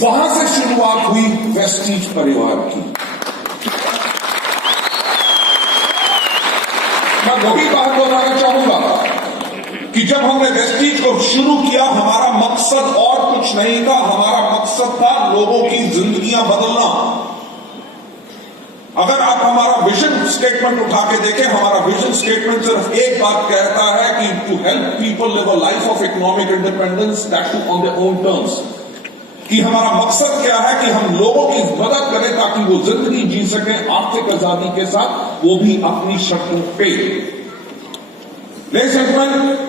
वहां से शुरुआत हुई वेस्टीज परिवार की। मैं वही बात दोहराना चाहूंगा कि जब हमने वेस्टीज को शुरू किया, हमारा मकसद और कुछ नहीं था, हमारा मकसद था लोगों की जिंदगियां बदलना। अगर आप हमारा विजन स्टेटमेंट उठा के देखें, हमारा विजन स्टेटमेंट सिर्फ एक बात कहता है कि to help people live a life of economic independence, that too on their own terms. कि हमारा मकसद क्या है कि हम लोगों की मदद करें ताकि वो जिंदगी जी सकें आर्थिक आजादी के साथ, वो भी अपनी शर्तों पे।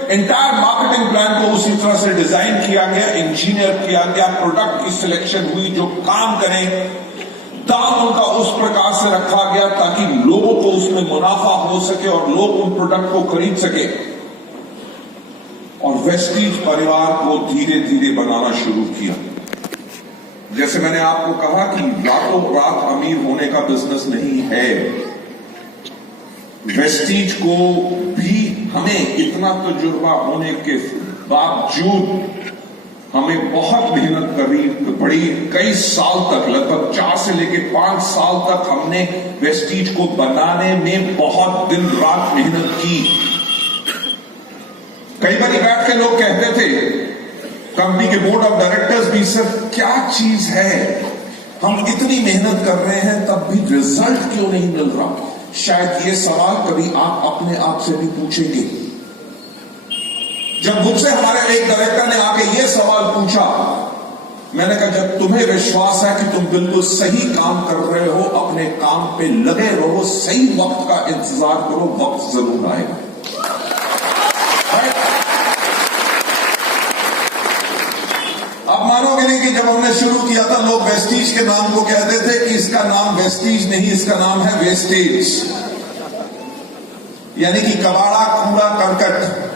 एंटायर मार्केटिंग प्लान को उसी तरह से डिजाइन किया गया, इंजीनियर किया गया, प्रोडक्ट की सिलेक्शन हुई जो काम करें, दाम उनका उस प्रकार से रखा गया ताकि लोगों को उसमें मुनाफा हो सके और लोग उन प्रोडक्ट को खरीद सके। और वेस्टीज परिवार को धीरे धीरे बनाना शुरू किया। जैसे मैंने आपको कहा कि रातों रात अमीर होने का बिजनेस नहीं है। वेस्टीज को भी हमें इतना तजुर्बा होने के बावजूद हमें बहुत मेहनत करनी पड़ी। कई साल तक, लगभग 4 से लेकर 5 साल तक हमने वेस्टीज को बनाने में बहुत दिन रात मेहनत की। कई बार बैठ के लोग कहते थे, कंपनी के बोर्ड ऑफ डायरेक्टर्स भी, सर क्या चीज है, हम इतनी मेहनत कर रहे हैं तब भी रिजल्ट क्यों नहीं मिल रहा। शायद ये सवाल कभी आप अपने आप से भी पूछेंगे। जब मुझसे हमारे एक डायरेक्टर ने आके ये सवाल पूछा, मैंने कहा जब तुम्हें विश्वास है कि तुम बिल्कुल सही काम कर रहे हो, अपने काम पे लगे रहो, सही वक्त का इंतजार करो, वक्त जरूर आएगा। आप मानोगे नहीं कि जब हमने शुरू किया था, लोग वेस्टीज के नाम को कहते थे कि इसका नाम वेस्टीज नहीं, इसका नाम है वेस्टेज, यानी कि कबाड़ा, कूड़ा, करकट।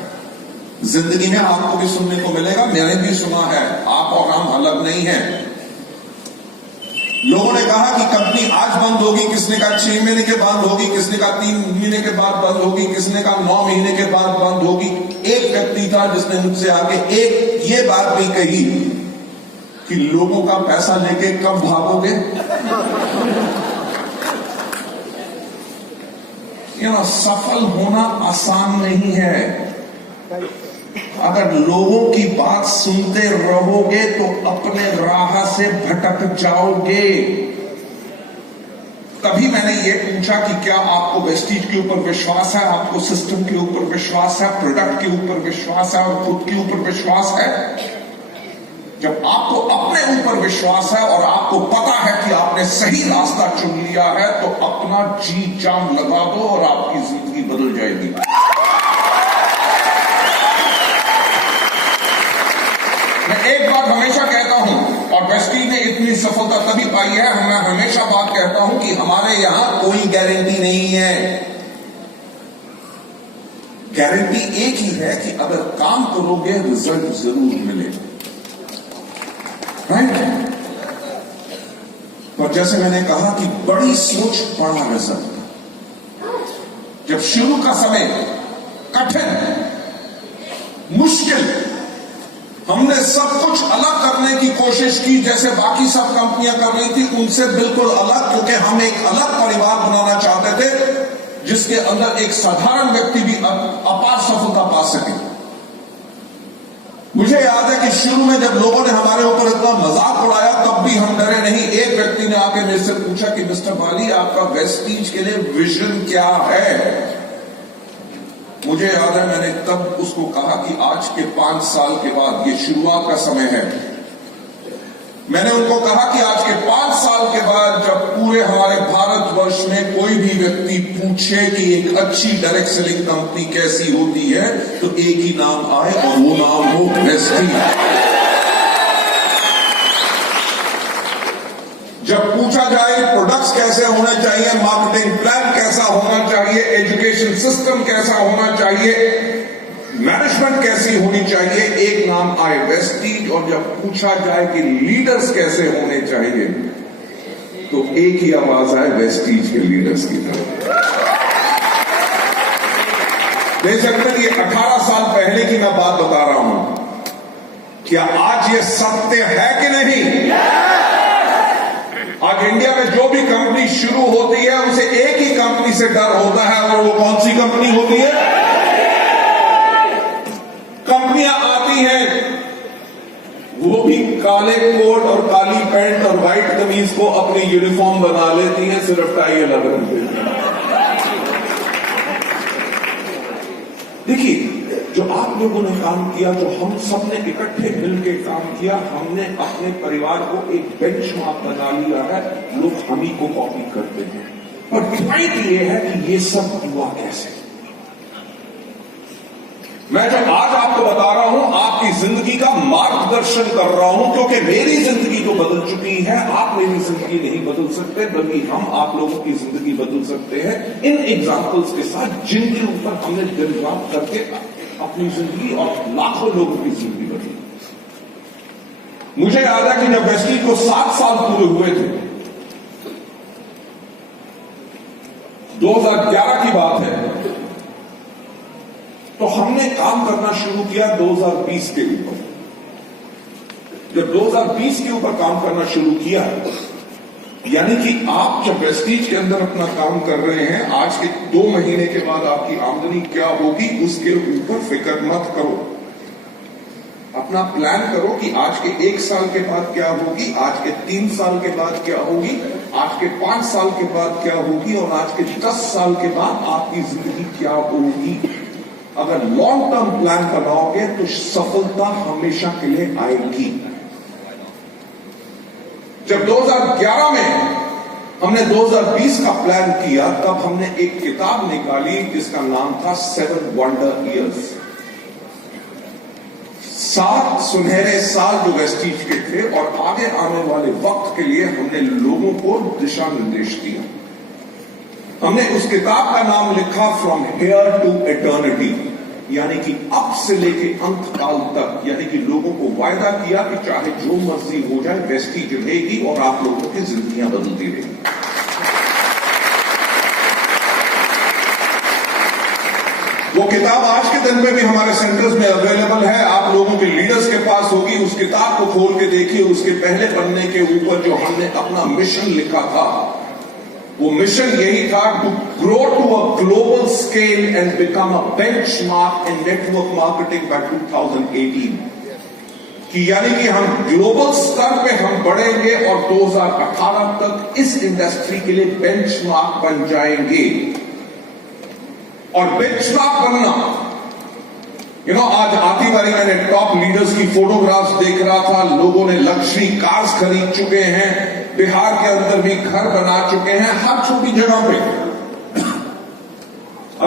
जिंदगी में आपको भी सुनने को मिलेगा, मैंने भी सुना है, आप और हम अलग नहीं हैं। लोगों ने कहा कि कंपनी आज बंद होगी, किसने कहा 6 महीने के बाद होगी, किसने कहा 3 महीने के बाद बंद होगी, किसने कहा 9 महीने के बाद बंद होगी। एक व्यक्ति था जिसने मुझसे आके एक ये बात भी कही कि लोगों का पैसा लेके कब भागोगे। सफल होना आसान नहीं है। अगर लोगों की बात सुनते रहोगे तो अपने राह से भटक जाओगे। तभी मैंने ये पूछा कि क्या आपको वेस्टीज के ऊपर विश्वास है, आपको सिस्टम के ऊपर विश्वास है, प्रोडक्ट के ऊपर विश्वास है और खुद के ऊपर विश्वास है। जब आपको अपने ऊपर विश्वास है और आपको पता है कि आपने सही रास्ता चुन लिया है, तो अपना जी जान लगा दो और आपकी जिंदगी बदल जाएगी। मैं एक बात हमेशा कहता हूं, और वेस्टीज ने इतनी सफलता तभी पाई है, मैं हमेशा बात कहता हूं कि हमारे यहां कोई गारंटी नहीं है। गारंटी एक ही है कि अगर काम करोगे रिजल्ट जरूर मिलेगा। और जैसे मैंने कहा कि बड़ी सोच बड़ा रिजल्ट। जब शुरू का समय कठिन, मुश्किल, हमने सब कुछ अलग करने की कोशिश की, जैसे बाकी सब कंपनियां कर रही थी उनसे बिल्कुल अलग, क्योंकि हम एक अलग परिवार बनाना चाहते थे जिसके अंदर एक साधारण व्यक्ति भी अपार सफलता पा सके। मुझे याद है कि शुरू में जब लोगों ने हमारे ऊपर इतना मजाक उड़ाया, तब भी हम डरे नहीं। एक व्यक्ति ने आके मेरे से पूछा कि मिस्टर बाली, आपका वेस्टीज के लिए विजन क्या है। मुझे याद है मैंने तब उसको कहा कि आज के 5 साल के बाद, ये शुरुआत का समय है, मैंने उनको कहा कि आज के 5 साल के बाद जब पूरे हमारे भारतवर्ष में कोई भी व्यक्ति पूछे कि एक अच्छी डायरेक्ट सेलिंग कंपनी कैसी होती है, तो एक ही नाम आए और वो नाम हो वेस्टीज। जब पूछा जाए प्रोडक्ट्स कैसे होने चाहिए, मार्केटिंग प्लान कैसा होना चाहिए, एजुकेशन सिस्टम कैसा होना चाहिए, मैनेजमेंट कैसी होनी चाहिए, एक नाम आए वेस्टीज। और जब पूछा जाए कि लीडर्स कैसे होने चाहिए, तो एक ही आवाज आए वेस्टीज के लीडर्स की तरफ। देख सकते हैं, ये 18 साल पहले की मैं बात बता रहा हूं क्या आज ये सत्य है कि नहीं? आज इंडिया में जो भी कंपनी शुरू होती है उसे एक ही कंपनी से डर होता है, और वो कौन सी कंपनी होती है? कंपनियां आती हैं, वो भी काले कोट और काली पैंट और व्हाइट कमीज को अपनी यूनिफॉर्म बना लेती हैं, सिर्फ टाई अलग रख देती हैं। देखिए, जो आप लोगों ने काम किया, जो हम सब ने इकट्ठे मिलकर काम किया, हमने अपने परिवार को एक बेंचमार्क बना लिया है। लोग हम ही को कॉपी करते हैं, और पॉइंट ये है कि ये सब हुआ कैसे। मैं जो आज आपको बता रहा हूं, आपकी जिंदगी का मार्गदर्शन कर रहा हूं, क्योंकि मेरी जिंदगी तो बदल चुकी है। आप मेरी जिंदगी नहीं बदल सकते, बल्कि हम आप लोगों की जिंदगी बदल सकते हैं इन एग्जाम्पल्स के साथ, जिनके ऊपर हमने दिन रात करके अपनी जिंदगी और लाखों लोगों की जिंदगी बदली। मुझे याद है कि जब वेस्टलीड को 7 साल पूरे हुए थे, 2011 की बात है, तो हमने काम करना शुरू किया 2020 के ऊपर। जब 2020 के ऊपर काम करना शुरू किया, यानी कि आप जब वेस्टलीड के अंदर अपना काम कर रहे हैं, आज के 2 महीने के बाद आपकी आमदनी क्या होगी उसके ऊपर फिक्र मत करो। अपना प्लान करो कि आज के 1 साल के बाद क्या होगी, आज के 3 साल के बाद क्या होगी, आज के 5 साल के बाद क्या होगी, और आज के 10 साल के बाद आपकी जिंदगी क्या होगी। अगर लॉन्ग टर्म प्लान बनाओगे तो सफलता हमेशा के लिए आएगी। जब 2011 में हमने 2020 का प्लान किया, तब हमने एक किताब निकाली जिसका नाम था 7 वंडर ईयर्स। 7 सुनहरे साल जो वेस्टलीड के थे, और आगे आने वाले वक्त के लिए हमने लोगों को दिशा निर्देश दिया। हमने उस किताब का नाम लिखा फ्रॉम हियर टू एटर्निटी, यानी कि अब से लेके अंत काल तक। यानी कि लोगों को वायदा किया कि चाहे जो मर्जी हो जाए, वेस्टलीड रहेगी और आप लोगों की जिंदगियां बदलती रहेंगी। वो किताब आज के दिन में भी हमारे सेंटर्स में अवेलेबल है, आप लोगों के लीडर्स के पास होगी। उस किताब को खोल के देखिए, उसके पहले पन्ने के ऊपर जो हमने अपना मिशन लिखा था, वो मिशन यही था, to grow to a global scale and become a benchmark in network marketing by 2018। कि यानी कि हम ग्लोबल स्तर पे हम बढ़ेंगे और 2018 तक इस इंडस्ट्री के लिए बेंचमार्क बन जाएंगे। और बेंचमार्क बनना, आज आती बारी मैंने टॉप लीडर्स की फोटोग्राफ्स देख रहा था। लोगों ने लग्जरी कार्स खरीद चुके हैं, बिहार के अंदर भी घर बना चुके हैं, हर छोटी जगह पे।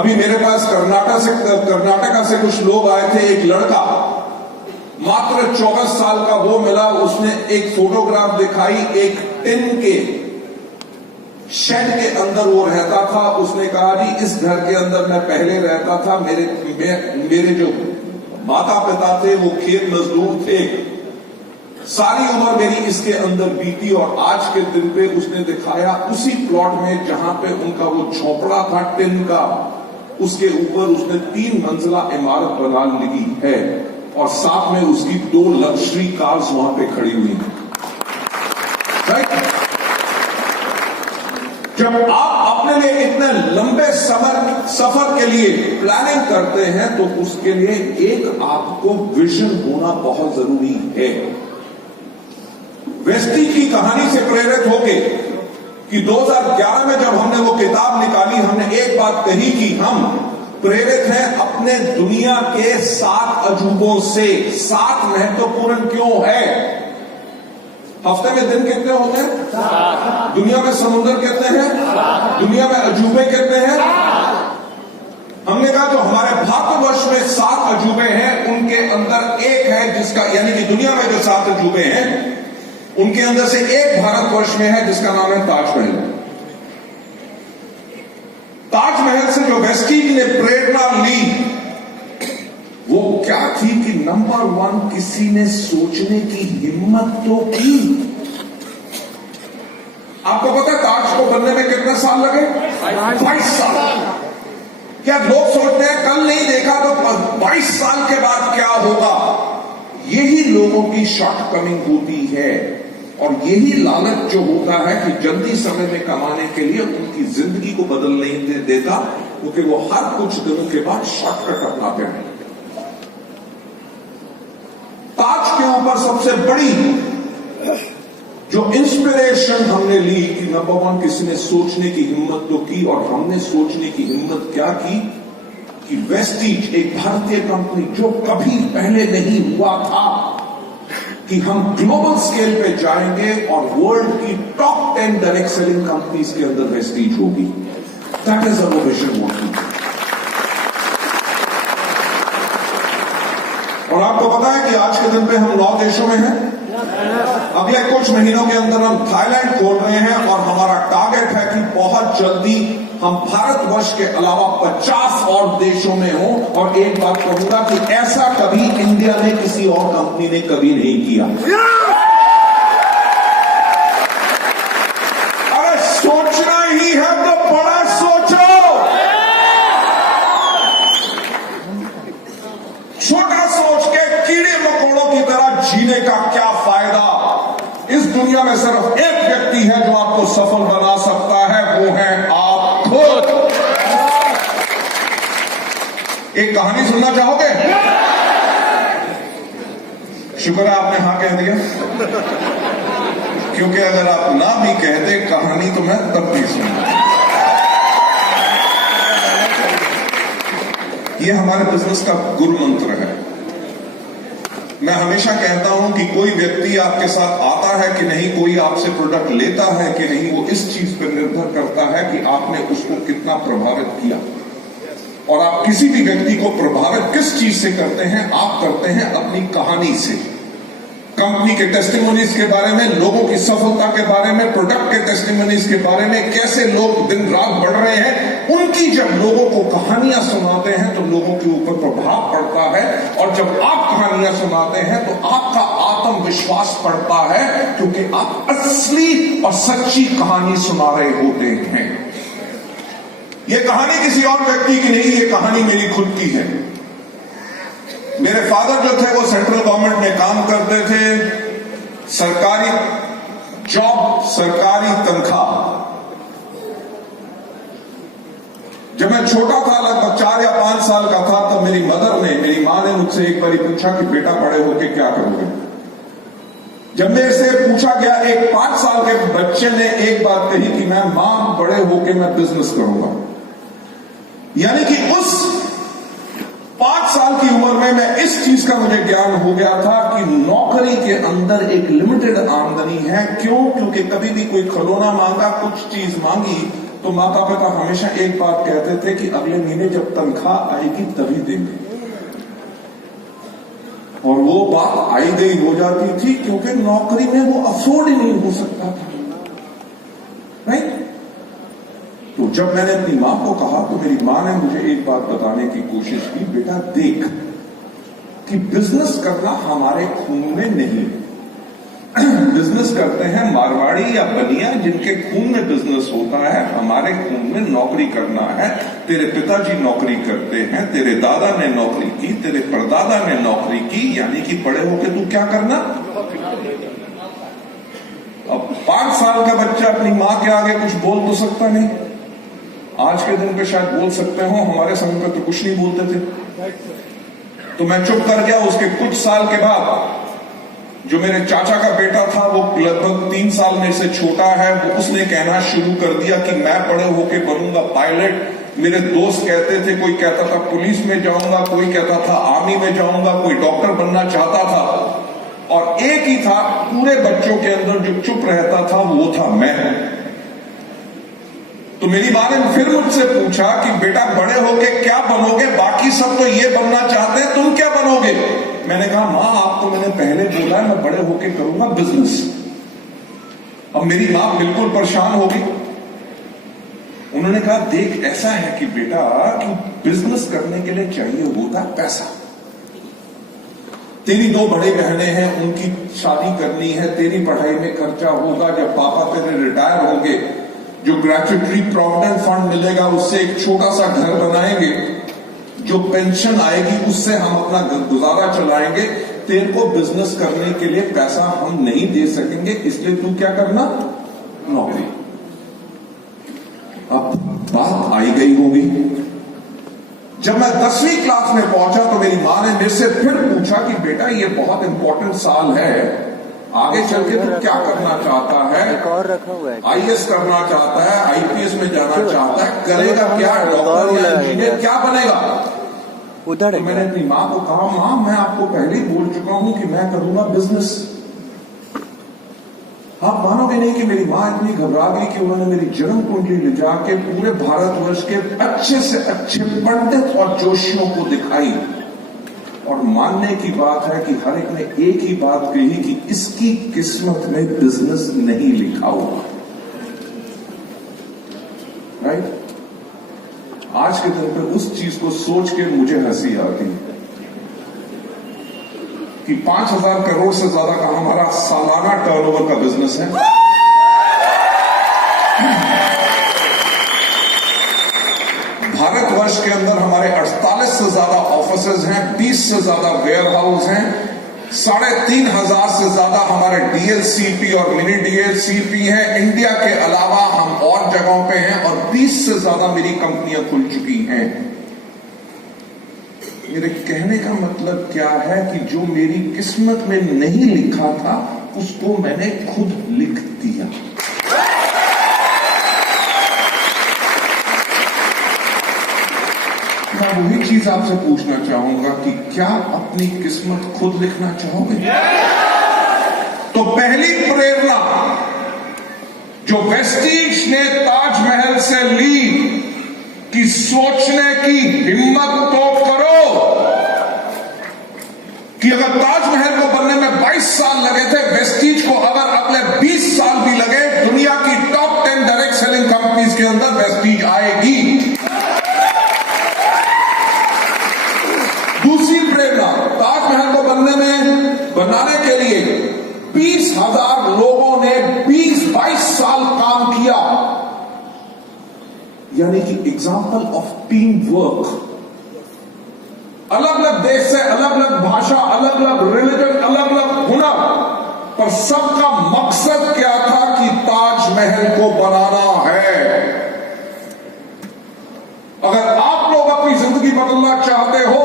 अभी मेरे पास कर्नाटका से कुछ लोग आए थे। एक लड़का मात्र 24 साल का वो मिला, उसने एक फोटोग्राफ दिखाई, एक टिन के शेड के अंदर वो रहता था। उसने कहा जी इस घर के अंदर मैं पहले रहता था, मेरे जो माता पिता थे वो खेत मजदूर थे, सारी उम्र मेरी इसके अंदर बीती। और आज के दिन पे उसने दिखाया उसी प्लॉट में जहां पे उनका वो झोपड़ा था टिन का, उसके ऊपर उसने 3 मंजिला इमारत बना ली है, और साथ में उसकी 2 लग्जरी कार्स वहां पे खड़ी हुई हैं। जब आप अपने लिए इतने लंबे सफर के लिए प्लानिंग करते हैं, तो उसके लिए एक आपको विजन होना बहुत जरूरी है। वेस्टलीड की कहानी से प्रेरित होके कि 2011 में जब हमने वो किताब निकाली, हमने एक बात कही कि हम प्रेरित हैं अपने दुनिया के 7 अजूबों से। 7 महत्वपूर्ण क्यों है? हफ्ते में दिन कितने होते हैं? दुनिया में समुद्र कितने हैं? दुनिया में अजूबे कितने हैं? हमने कहा जो हमारे भारतवर्ष में 7 अजूबे हैं, उनके अंदर एक है जिसका, यानी कि दुनिया में जो 7 अजूबे हैं उनके अंदर से एक भारतवर्ष में है जिसका नाम है ताजमहल। ताजमहल से जो वेस्टलीड ने प्रेरणा ली वो क्या थी कि नंबर 1 किसी ने सोचने की हिम्मत तो की। आपको पता है ताज को बनने में कितने साल लगे? 22 साल। क्या लोग सोचते हैं कल नहीं देखा तो 22 साल के बाद क्या होगा? यही लोगों की शॉर्टकमिंग होती है और यही लालच जो होता है कि जल्दी समय में कमाने के लिए उनकी जिंदगी को बदल नहीं देता, क्योंकि वो हर कुछ दिनों के बाद शॉर्टकट अपनाते हैं। ताज के ऊपर सबसे बड़ी जो इंस्पिरेशन हमने ली कि नंबर 1 किसी ने सोचने की हिम्मत तो की, और हमने सोचने की हिम्मत क्या की कि वेस्टीज एक भारतीय कंपनी जो कभी पहले नहीं हुआ था कि हम ग्लोबल स्केल पे जाएंगे और वर्ल्ड की टॉप 10 डायरेक्ट सेलिंग कंपनीज के अंदर वेस्टीज होगी। That is our vision. और आपको पता है कि आज के दिन पे हम 9 देशों में हैं। अगले कुछ महीनों के अंदर हम थाईलैंड खोल रहे हैं और हमारा टारगेट है कि बहुत जल्दी हम भारतवर्ष के अलावा 50 और देशों में हो। और एक बात कहूंगा कि ऐसा कभी इंडिया ने किसी और कंपनी ने कभी नहीं किया। अरे सोचना ही है तो बड़ा सोचो, छोटा सोच के कीड़े मकोड़ों की तरह जीने का क्या फायदा। इस दुनिया में सिर्फ एक व्यक्ति है जो आपको सफल बना सकता है, वो है आप खुद। एक कहानी सुनना चाहोगे? शुक्र है आपने हां कह दिया, क्योंकि अगर आप ना भी कहते कहानी तो मैं तब भी सुनूंगा। ये हमारे बिजनेस का गुरु मंत्र है। मैं हमेशा कहता हूं कि कोई व्यक्ति आपके साथ आता है कि नहीं, कोई आपसे प्रोडक्ट लेता है कि नहीं, वो इस चीज पर निर्भर करता है कि आपने उसको कितना प्रभावित किया। और आप किसी भी व्यक्ति को प्रभावित किस चीज से करते हैं? आप करते हैं अपनी कहानी से, कंपनी के टेस्टिमोनीज के बारे में, लोगों की सफलता के बारे में, प्रोडक्ट के टेस्टिमोनीज के बारे में, कैसे लोग दिन रात बढ़ रहे हैं, उनकी जब लोगों को कहानियां सुनाते हैं तो लोगों के ऊपर प्रभाव पड़ता है। और जब आप कहानियां सुनाते हैं तो आपका आत्मविश्वास बढ़ता है, क्योंकि आप असली और सच्ची कहानी सुना रहे होते हैं। ये कहानी किसी और व्यक्ति की नहीं, ये कहानी मेरी खुद की है। मेरे फादर जो थे वो सेंट्रल गवर्नमेंट में काम करते थे, सरकारी जॉब, सरकारी तनख्वाह। जब मैं छोटा था, लगभग 4 या 5 साल का था, तब मेरी मां ने मुझसे एक बार पूछा कि बेटा बड़े होके क्या करोगे। जब मेरे से पूछा गया, एक 5 साल के बच्चे ने एक बात कही कि मैं मां बड़े होके मैं बिजनेस करूंगा। यानी कि उस 5 साल की उम्र में मैं इस चीज का मुझे ज्ञान हो गया था कि नौकरी के अंदर एक लिमिटेड आमदनी है। क्यों? क्योंकि कभी भी कोई खिलौना मांगा, कुछ चीज मांगी, तो माता पिता हमेशा एक बात कहते थे कि अगले महीने जब तनख्वाह आएगी तभी देंगे। और वो बात आई गई हो जाती थी, क्योंकि नौकरी में वो अफोर्ड ही नहीं हो सकता था। राइट? तो जब मैंने अपनी मां को कहा तो मेरी मां ने मुझे एक बात बताने की कोशिश की, बेटा देख कि बिजनेस करना हमारे खून में नहीं। बिजनेस करते हैं मारवाड़ी या बनिया, जिनके खून में बिजनेस होता है। हमारे खून में नौकरी करना है। तेरे पिताजी नौकरी करते हैं, तेरे दादा ने नौकरी की, तेरे परदादा ने नौकरी की, यानी कि बड़े होके तू क्या करना। अब 5 साल का बच्चा अपनी मां के आगे कुछ बोल तो सकता नहीं। आज के दिन पे शायद बोल सकते हो, हमारे समय पे तो कुछ नहीं बोलते थे। तो मैं चुप कर गया। उसके कुछ साल के बाद जो मेरे चाचा का बेटा था, वो लगभग 3 साल मेरे से छोटा है, वो उसने कहना शुरू कर दिया कि मैं बड़े होके बनूंगा पायलट। मेरे दोस्त कहते थे, कोई कहता था पुलिस में जाऊंगा, कोई कहता था आर्मी में जाऊंगा, कोई डॉक्टर बनना चाहता था। और एक ही था पूरे बच्चों के अंदर जो चुप रहता था, वो था मैं। तो मेरी मां ने फिर मुझसे पूछा कि बेटा बड़े होके क्या बनोगे? बाकी सब तो ये बनना चाहते हैं, तुम क्या बनोगे? मैंने कहा मां, आपको मैंने पहले बोला है मैं बड़े होके करूंगा बिजनेस। अब मेरी मां बिल्कुल परेशान हो गई। उन्होंने कहा देख, ऐसा है कि बेटा कि बिजनेस करने के लिए चाहिए होता पैसा। तेरी 2 बड़ी बहनें हैं, उनकी शादी करनी है, तेरी पढ़ाई में खर्चा होगा। जब पापा तेरे रिटायर होंगे, जो ग्रेच्युटी प्रोविडेंट फंड मिलेगा उससे एक छोटा सा घर बनाएंगे, जो पेंशन आएगी उससे हम अपना गुजारा चलाएंगे। तेरे को बिजनेस करने के लिए पैसा हम नहीं दे सकेंगे, इसलिए तू क्या करना, नौकरी। अब बात आई गई होगी। जब मैं 10वीं क्लास में पहुंचा तो मेरी मां ने मेरे से फिर पूछा कि बेटा ये बहुत इंपॉर्टेंट साल है, आगे चल के तू क्या करना चाहता है? एक और रखा हुआ है, आईएएस करना चाहता है, आईपीएस में जाना चाहता है, करेगा क्या, डॉक्टर या इंजीनियर क्या बनेगा? उधर तो मैंने अपनी मां को कहा, मां मैं आपको पहले ही बोल चुका हूं कि मैं करूंगा बिजनेस। आप मानोगे नहीं कि मेरी मां इतनी घबरा गई कि उन्होंने मेरी जन्म कुंडली ले जाके पूरे भारतवर्ष के अच्छे से अच्छे पंडित और जोशियों को दिखाई। और मानने की बात है कि हर एक ने एक ही बात कही कि इसकी किस्मत में बिजनेस नहीं लिखा हुआ। राइट? आज के दिन पर उस चीज को सोच के मुझे हंसी आती है कि 5,000 करोड़ से ज्यादा का हमारा सालाना टर्नओवर का बिजनेस है। भारतवर्ष के अंदर हमारे 48 से ज्यादा ऑफिसेज हैं, 20 से ज्यादा वेयर हाउस हैं, 3,500 से ज्यादा हमारे डीएलसीपी और मिनी डीएलसीपी हैं। इंडिया के अलावा हम और जगहों पे हैं और 20 से ज्यादा मेरी कंपनियां खुल चुकी हैं। मेरे कहने का मतलब क्या है कि जो मेरी किस्मत में नहीं लिखा था उसको मैंने खुद लिख दिया। मैं वही चीज आपसे पूछना चाहूंगा कि क्या अपनी किस्मत खुद लिखना चाहोगे? तो पहली प्रेरणा जो वेस्टीज ने ताजमहल से ली कि सोचने की हिम्मत तो करो कि अगर ताजमहल को बनने में 22 साल लगे थे, वेस्टीज को अगर अगले 20 साल भी लगे, दुनिया की टॉप 10 डायरेक्ट सेलिंग कंपनीज के अंदर वेस्टीज आएगी। दूसरी प्रेरणा, ताजमहल को बनाने के लिए 20,000 लोगों ने 20-22 साल काम किया, यानी कि एग्जाम्पल ऑफ टीम वर्क। अलग अलग देश से, अलग अलग भाषा, अलग अलग रिलीजन, अलग अलग हुनर, पर सबका मकसद क्या था कि ताजमहल को बनाना है। अगर आप लोग अपनी जिंदगी बदलना चाहते हो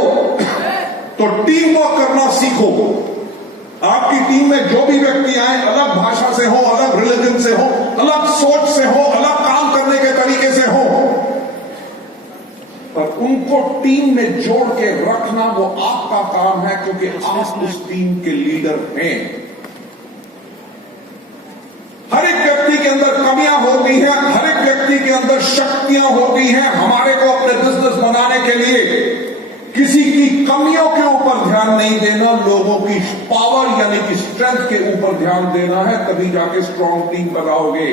तो टीम वर्क करना सीखो। आपकी टीम में जो भी व्यक्ति आए, अलग भाषा से हो, अलग रिलीजन से हो, अलग सोच से हो, अलग काम करने के तरीके से हो, पर उनको टीम में जोड़ के रखना वो आपका काम है, क्योंकि आप उस टीम के लीडर हैं। हर एक व्यक्ति के अंदर कमियां होती हैं, हर एक व्यक्ति के अंदर शक्तियां होती हैं। हमारे को अपने बिजनेस बनाने के लिए किसी की कमियों के ऊपर ध्यान नहीं देना, लोगों की पावर यानी कि स्ट्रेंथ के ऊपर ध्यान देना है, तभी जाके स्ट्रांग टीम बनाओगे।